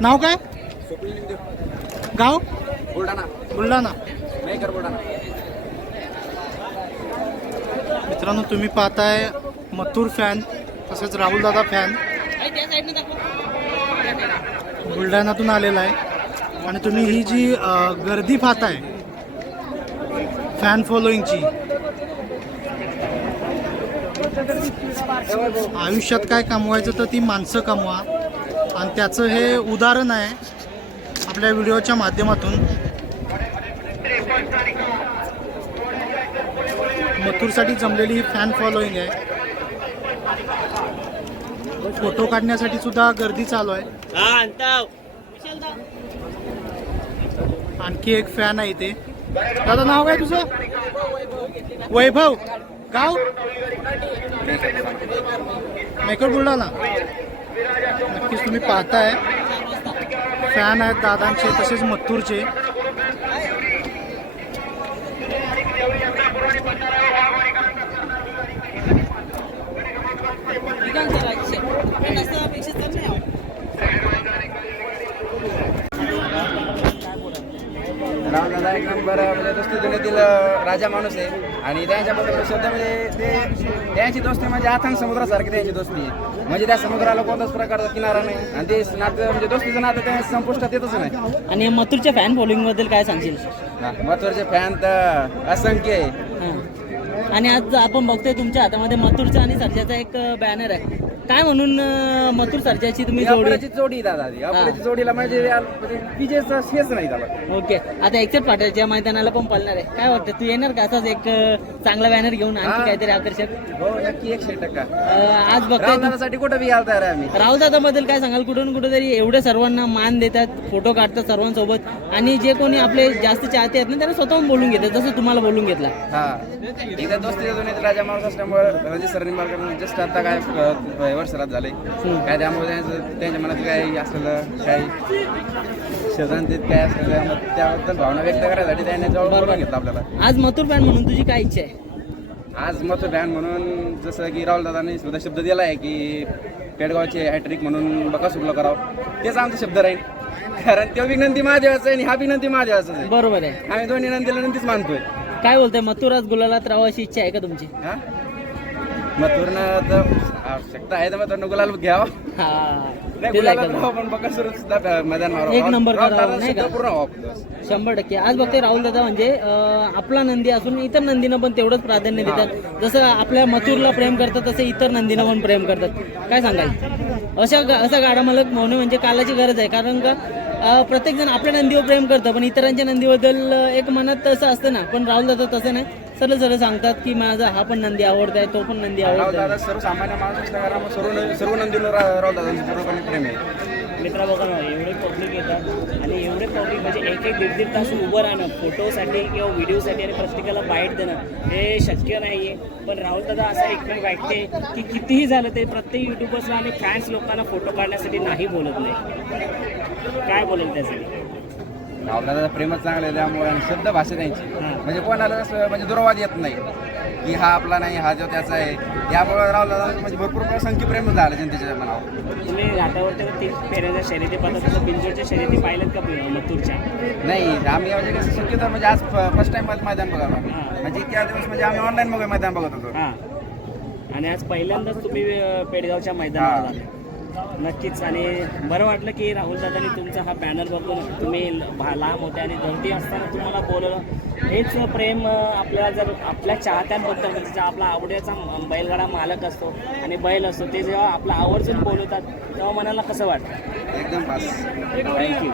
नाव काय? गाव? बुलढाणा. बुलढाणा. मित्रांनो तुम्ही पाहताय मथुर फॅन तसेच राहुल दादा फॅन बुलढाण्यातून आलेला आहे. आणि तुम्ही ही जी गर्दी पाहताय फॅन फॉलोईंगची आयुष्यात काय कमवायचं तर ती माणसं कमवा. आणि त्याचं हे उदाहरण आहे आपल्या व्हिडिओच्या माध्यमातून. मथुरसाठी जमलेली ही फॅन फॉलोईंग आहे. फोटो काढण्यासाठी सुद्धा गर्दी चालू आहे. आणखी एक फॅन आहे इथे. दादा नाव काय तुझं? वैभव. गाव? मेकर बुलढाणा नक्कीच तुम्ही पाहताय. फॅन आहेत दादांचे तसेच मत्तूरचे राव दादा एक नंबर म्हणजे दोस्ती दुनियातील राजा माणूस आहे. आणि त्यांच्याबद्दल शब्द म्हणजे ते त्यांची दोस्ती म्हणजे आथांग समुद्रासारखी त्यांची दोस्ती आहे. म्हणजे त्या समुद्राला कोणताच प्रकारचा किनारा नाही. आणि ते नातं म्हणजे दोस्तीचं नातं त्या संपुष्टात येतच नाही. आणि मथुरच्या फॅनबद्दल काय सांगशील? महत्त्वाचे फॅन तर असंख्य आहे. आणि आज आपण बघतोय तुमच्या हातामध्ये मथुरचा आणि सर्जाचा एक बॅनर आहे. काय म्हणून अं, मथुर सर्जाची तुम्ही जोडी? अपराची जोडी दादा ती अपराची जोडीला म्हणजे म्हणजे विजेचा शेच नाही त्याला ओके. आता एक्सेप्ट पाटीलच्या मैदानाला पण पळणार आहे. काय वाटतं तू येणार का? असाच एक अं, चांगला बॅनर घेऊन आणखी हां. काहीतरी आकर्षक? हो नक्की एकशे टक्का. अं, आज बघतोय दादासाठी कुठं बी यायला तयार आहे आम्ही. राहुल दादा बद्दल काय सांगाल? कुठून कुठेतरी एवढे सर्वांना मान देतात फोटो काढतात सर्वांसोबत. आणि जे कोणी आपले जास्त चाहते आहेत ना त्यांना स्वतःहून बोलून घेतात जसं तुम्हाला बोलून घेतला. हा. एकदा दोस्ती दुनियेत राजा माणूस असल्यामुळे रणजित सर निंबाळकर जस्ट आता काय अ, वर्षरात झाले. काय त्यामुळे त्यांचं त्यांच्या मनात काय असलेलं काही शब्दांतीत काय असलेलं मग त्याबद्दल भावना व्यक्त करायसाठी त्याने जवळ बोलून घेतलं आपल्याला. आज मथुर फॅन म्हणून तुझी काय इच्छा आहे? आज मथुर बॅन म्हणून जसं की राहुल दादांनी सुद्धा शब्द दिला आहे की पेडगावचे हॅट्रिक म्हणून बकासुरला करावं. तेच आमचा शब्द राहील. कारण तो विनंती महादेवाचा आहे आणि हा विनंती महादेवाचाच आहे. बरोबर आहे. आम्ही दोन्ही नंदीला नंदीच मानतोय. काय बोलताय? मथुर आज गुलालात अशी इच्छा आहे का तुमची? हा? मथुरनं आवश्यकता आहे तर मग गुलाल घ्यावं. नाही ते गुलाल ऐकायला. पण बकासूर सुद्धा मैदान मारावं. एक नंबर करावं, नाही का? शंभर टक्के. आज बघते राहुल दादा म्हणजे अं, आपला नंदी असून इतर नंदीनं पण तेवढंच प्राधान्य देतात. जसं आपल्या मथुरला प्रेम करतात तसं इतर नंदीनं पण प्रेम करतात. काय सांगाल? अशा गा- असा गाडा मालक होणं म्हणजे कालाची गरज आहे. कारण का अं, प्रत्येक जण आपल्या नंदीवर प्रेम करतं पण इतरांच्या नंदीबद्दल अं, एक मनात तसं असतं ना. पण राहुल दादा तसं नाही. सरळ सरळ सांगतात की माझा हा पण नंदी आवडताय तो पण नंदी राव आवडताय. दादा सर्वसामान्य माणूस सर्व सर्व नंदीवर पूर्णपणे प्रेम आहे. मित्र बघा ना एवढे पब्लिक येतात आणि एवढे पब्लिक म्हणजे एक एक दीड दीड तास उभं राहणं फोटोसाठी किंवा व्हिडिओसाठी आणि प्रत्येकाला बाईट देणं हे शक्य नाही आहे पण राहुल दादा असा एकमेव वाटते की कितीही झालं ते प्रत्येक युट्यूबर्सला आणि फॅन्स लोकांना फोटो काढण्यासाठी नाही बोलत नाही. काय बोलेल त्यासाठी? दादा प्रेमच चांगलं आहे त्यामुळे आणि शुद्ध भाषा त्यांची. म्हणजे कोणाला असं म्हणजे दुर्वाद येत नाही की हा आपला नाही हा जो त्याचा आहे. त्यामुळे राव दादा म्हणजे भरपूर असंख्य प्रेम झालं जनतेच्या मनावर. तुम्ही घाटावरती तीन फेऱ्याच्या शर्यती बिंजोडच्या शर्यती पाहिल्यात का मथुरच्या? नाही आम्ही म्हणजे कसं शक्यतो म्हणजे आज फर्स्ट टाइम मैदान हां. म्हणजे इतक्या दिवस म्हणजे आम्ही ऑनलाईन बघा मैदान बघत होतो. हां. आणि आज पहिल्यांदाच तुम्ही पेडगावच्या मैदानावर आले नक्कीच. आणि बरं वाटलं की राहुल दादानी तुमचा हा बॅनर बघून तुम्ही लांब होते आणि गर्दी असताना तुम्हाला बोलवलं. हेच प्रेम आपल्याला जर आपल्या चाहत्यांबद्दल म्हणजे आपला आवडीचा बैलगाडा मालक असतो आणि बैल असतो ते जेव्हा आपला आवर्जून बोलवतात तेव्हा मनाला कसं वाटतं? एकदम थँक्यू